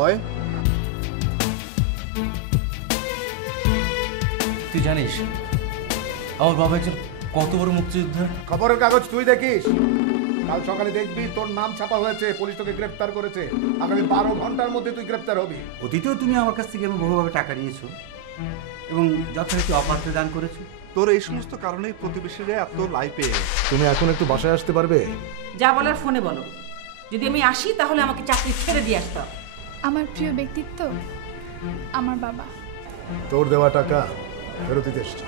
হয়। তুই জানিস আমার বাবা একজন কত বড় মুক্তিযোদ্ধা? খবরের কাগজ তুই দেখিস, কাল সকালে দেখবি তোর নাম ছাপা হয়েছে, পুলিশ তোকে গ্রেফতার করেছে। আগামী 12 ঘন্টার মধ্যে তুই গ্রেফতার হবি। অতীতেও তুমি আমার কাছ থেকে বহুভাবে টাকা নিয়েছো এবং যথারীতি অপাত্রে দান করেছো। তোর এই সমস্ত কারণেই প্রতিবেশীরা এত লাই পেয়ে গেছে। তুমি এখন একটু বাসায় আসতে পারবে? যা বলার ফোনে বলো। যদি আমি আসি তাহলে আমাকে চাকরি ছেড়ে দিয়ে আসতে হবে। আমার প্রিয় ব্যক্তিত্ব আমার বাবা। তোর দেওয়া টাকা ফেরত দিতে এসছে।